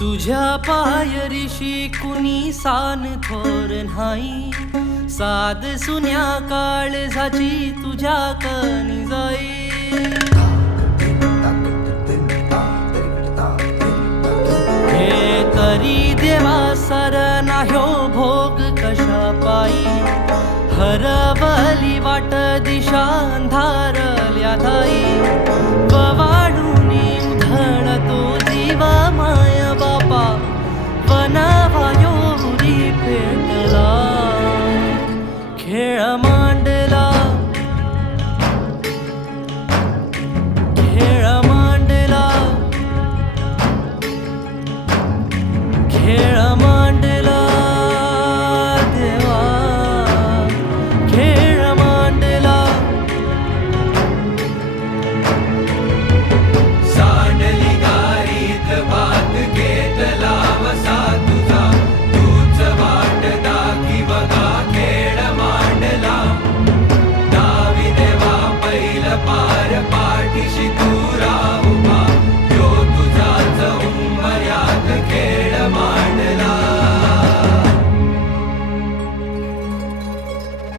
तुझ्या पायरीशी कुणी सान थोर नाही, साध सुन्या काळजाची तुझ्या कणी जाई. हे तरी देवा सर नाह्यो भोग कशा पायी, हरवली वाट दिशा अंधारल्या धाई. पवाडूनी उधळतो जीव माय बापा, वनवायोरी पेटला खेळ मांडला. खेळ मांडला, खेळ मांडला देवा, खेळ मांडला. सांडली गारीत भात घेतला वसा तुझा, तूच वाट दाखी बघा खेळ मांडला. डावी देवा पैल पार पाठीशी तू राहू,